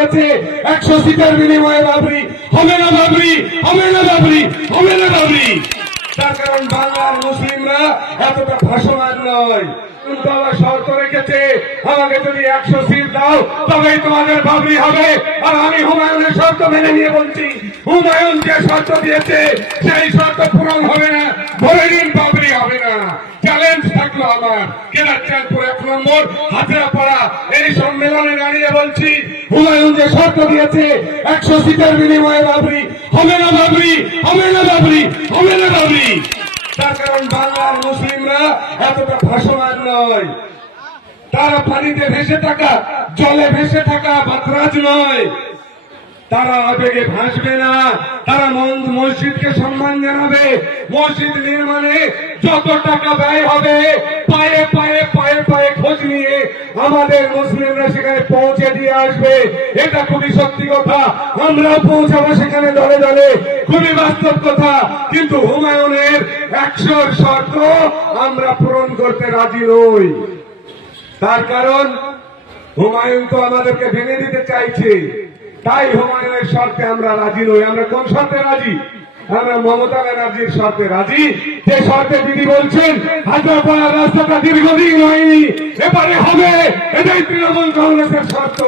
100 সিটের বিনিময়ে বাবরি হবে না, বাবরি হবে না, বাবরি হবে না, বাবরি। তার কারণ বাংলার মুসলিমরা এতটা ভাষমান নয়। তারা শর্ত রেখেছে, আমাকে যদি 100 সিট দাও তবেই তোমাদের বাবরি হবে। আর আমি হুমায়ুনের শর্ত মেনে নিয়ে বলছি, হুমায়ুন যে শর্ত দিয়েছে সেই শর্ত পূরণ হবে না, বলে দিন বাবরি হবে না। চ্যালেঞ্জ থাকলো আমার কেরাচাঁদপুর 1 নম্বর হাজরাপাড়া এই সম্মেলনে দাঁড়িয়ে বলছি, হুমায়ুন যে শর্ত দিয়েছে 100 সিটের বিনিময়ে বাবরি হবে না, বাবরি হবে না, বাবরি হবে না, বাবরি। তার কারণ বাংলার মুসলিমরা এতটা ভাষমান নয়। তারা পানিতে ভেসে থাকা, জলে ভেসে থাকা বাতরাজ নয়। তারা আবেগে ভাসবে না। তারা মসজিদকে সম্মান জানাবে। মসজিদ নির্মাণে যত টাকা ব্যয় হবে পায়ে পায়ে পায়ে পায়ে খোঁজ নিয়ে আমাদের মুসলিমরা সেখানে পৌঁছে দিয়ে আসবে। এটা খুবই সত্যি কথা। আমরাও পৌঁছাবো সেখানে দলে দলে, খুবই বাস্তব কথা। কিন্তু হুমায়ুনের 100 শর্ত আমরা পূরণ করতে রাজি নই। তার কারণ হুমায়ুন তো আমাদেরকে ভেঙে দিতে চাইছে। তাই হুমায়ুনের শর্তে আমরা রাজি নই। আমরা কোন শর্তে রাজি? আমরা মমতা ব্যানার্জির শর্তে রাজি, যে শর্তে দিদি বলছেন হাজারপাড়ার রাস্তাটা দীর্ঘদিন হয়নি, এবারে হবে। এটাই তৃণমূল কংগ্রেসের শর্ত।